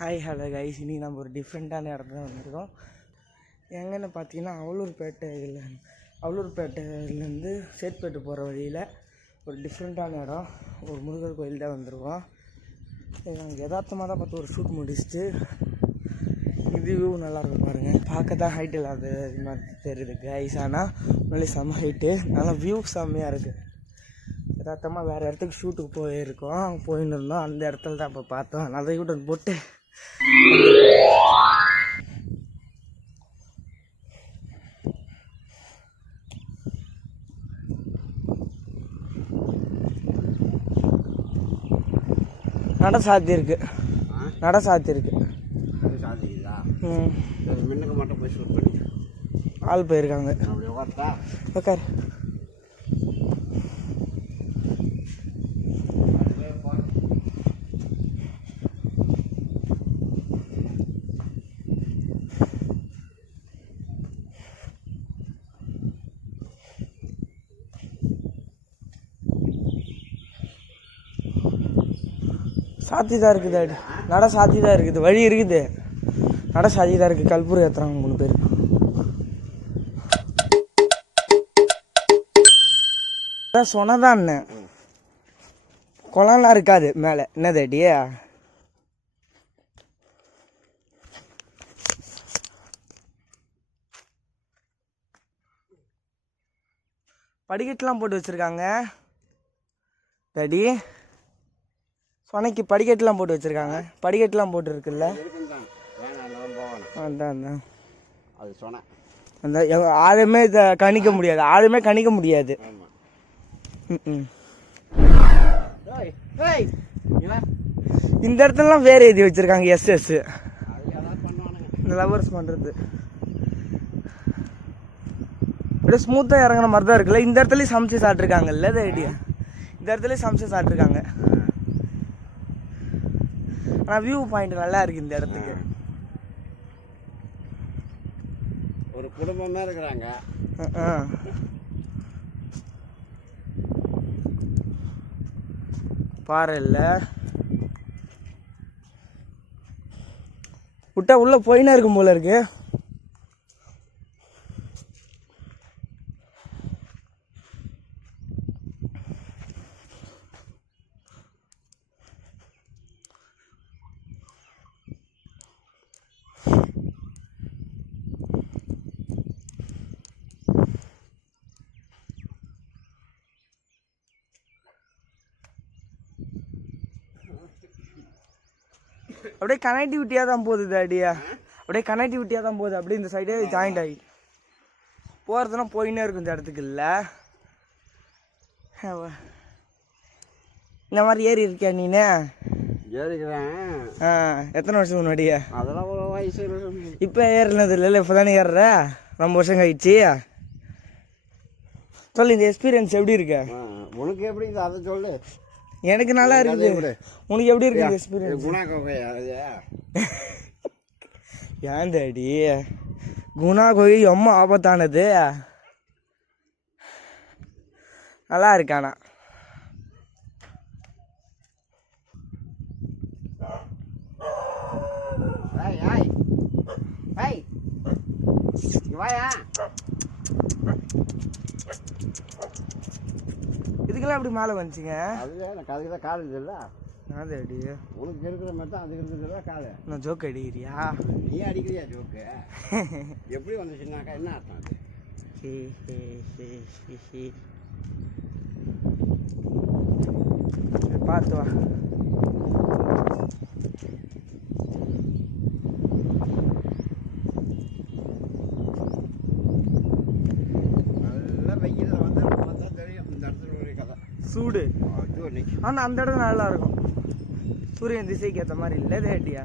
Hi hello guys, இன்றைக்கி நம்ம ஒரு டிஃப்ரெண்ட்டான இடத்துல வந்திருக்கோம். எங்கன்னு பார்த்தீங்கன்னா அவலூர்பேட்டையிலேருந்து சேத்பேட்டு போகிற வழியில் ஒரு டிஃப்ரெண்ட்டான இடம், ஒரு முருகர் கோயில் தான் வந்திருக்கோம். நாங்கள் யதார்த்தமாக தான் பார்த்து ஒரு ஷூட் முடிச்சுட்டு இது வியூ நல்லாயிருக்கும் பாருங்கள். பார்க்க தான் ஹைட் இல்லாத மாதிரி தெரியுது கைஸ், ஆனால் உண்மையிலே செம்ம ஹைட்டு, நல்லா வியூ செம்மையாக இருக்குது. யதார்த்தமாக வேறு இடத்துக்கு ஷூட்டுக்கு போயின்னு இருந்தோம். அந்த இடத்துல தான் இப்போ பார்த்தோம். நல்லா யூட்டன் போட்டு நட சாத்தி இருக்கு. ஆள் போயிருக்காங்க. உட்கார். சாத்தி தான் இருக்குது, நட சாத்தி தான் இருக்குது, வழி இருக்குது, நட சாத்தி தான் இருக்குது. கல்பூரம் ஏற்றுறாங்க 3 பேர். சொன்னதான் குளம்லாம் இருக்காது மேலே. என்னது அடியே படிக்கட்டுலாம் போட்டு வச்சுருக்காங்க. டடி சொனைக்கு படிக்கட்டுலாம் போட்டு வச்சுருக்காங்க. படிக்கட்டுலாம் போட்டு இருக்குல்ல. அந்த ஆழமே இதை கணிக்க முடியாது. இந்த இடத்துலலாம் வேற எழுதி வச்சிருக்காங்க SS. இந்த லவர்ஸ் பண்ணுறது அப்படியே ஸ்மூத்தாக இறங்கின மாதிரி தான் இருக்குல்ல. இந்த இடத்துலையும் சமைச்சு சாப்பிட்ருக்காங்கல்ல. அது ஐடியா, இந்த இடத்துலையும் சமைச்சு சாப்பிட்ருக்காங்க. ஆனால் வியூ பாயிண்ட் நல்லா இருக்கு இந்த இடத்துக்கு. ஒரு குடும்பமே இருக்கிறாங்க. பாறை இல்லை, விட்டா உள்ள போயினா இருக்கும் போல இருக்கு. அப்படியே கனெக்டிவிட்டியாக தான் போகுது அடியா, அப்படியே இந்த சைடே ஜாயிண்ட் ஆகி போகிறதுனா போயின்னே இருக்கும் இந்த இடத்துக்கு. இல்லை இந்த மாதிரி ஏறி இருக்கியா நீனு? ஏறிக்கிறேன். எத்தனை வருஷம் முன்னாடியா? அதெல்லாம் ஒரு வயசு. இப்போ ஏறினது இல்லை, இப்போ தானே ஏறுற. ரொம்ப வருஷம் கழிச்சு. சொல்லு, இந்த எக்ஸ்பீரியன்ஸ் எப்படி இருக்கு உனக்கு? எப்படி அதை சொல்லு. எனக்கு நல்லா இருக்குது. உனக்கு எப்படி இருக்கு எக்ஸ்பீரியன்ஸ்? ஏன் டாடி குணா கோயில் ரொம்ப ஆபத்தானது. நல்லா இருக்கானா? இதுக்கெல்லாம் எப்படி மேலே வந்துச்சிங்க? அதுக்கு தான் கால் இருக்குல்ல. அது அடி உனக்கு இருக்கிற மாதிரி தான் அதுக்கு இருக்கிறதுல கால். நான் ஜோக் அடிக்கிறியா? நீ அடிக்கிறியா ஜோக்கு? எப்படி வந்துச்சுன்னாக்கா என்ன அர்த்தம் அது? பார்த்து வா. நல்லா வெயில் வந்து பார்த்தா தெரியும் இந்த இடத்துல ஒரு கதை சூடு. ஆனால் அந்த இடம் நல்லா இருக்கும். சூரியன் திசைக்கு ஏற்ற மாதிரி இல்லை. தேட்டியா